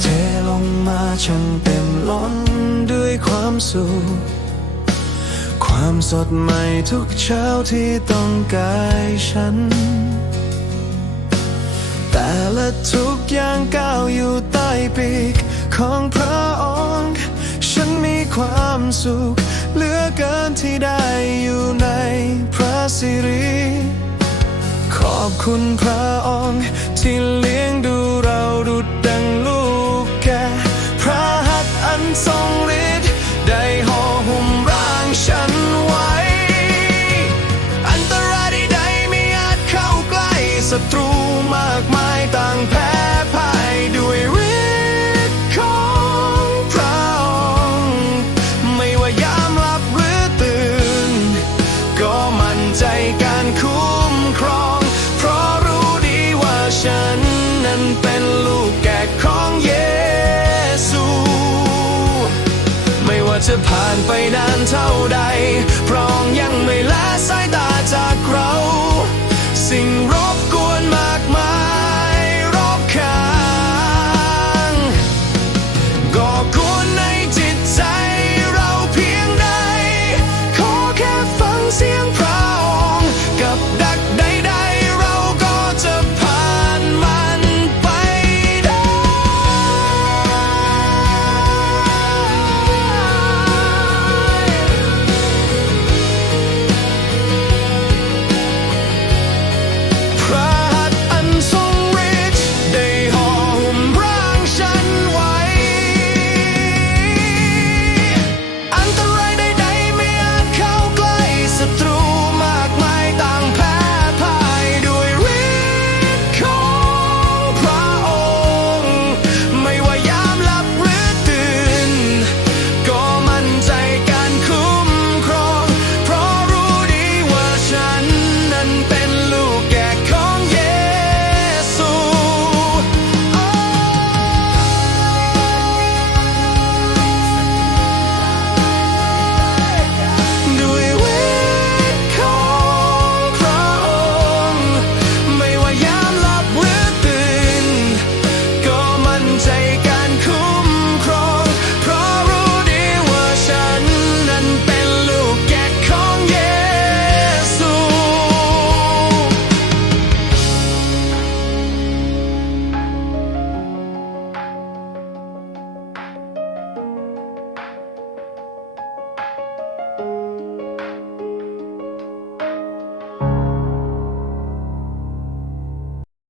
เทลงมาช่างเต็มล้นด้วยความสุข ความสดใหม่ทุกเช้าที่ต้องกายฉัน แต่ละทุกอย่างก้าวอยู่ใต้ปีกของพระองค์ ฉันมีความสุข เหลือเกินที่ได้อยู่ในพระสิริ ขอบคุณพระองค์ที่เลี้ยง ศัตรูมากมายต่างแพ้พ่ายด้วยฤทธิ์ของพระองค์ไม่ว่ายามหลับหรือตื่น ก็มั่นใจการคุ้มครอง เพราะรู้ดีว่าฉันนั้นเป็นลูกแกะของเยซู ไม่ว่าจะผ่านไปนานเท่าใดพระองค์ยังไม่ละสายตาจาก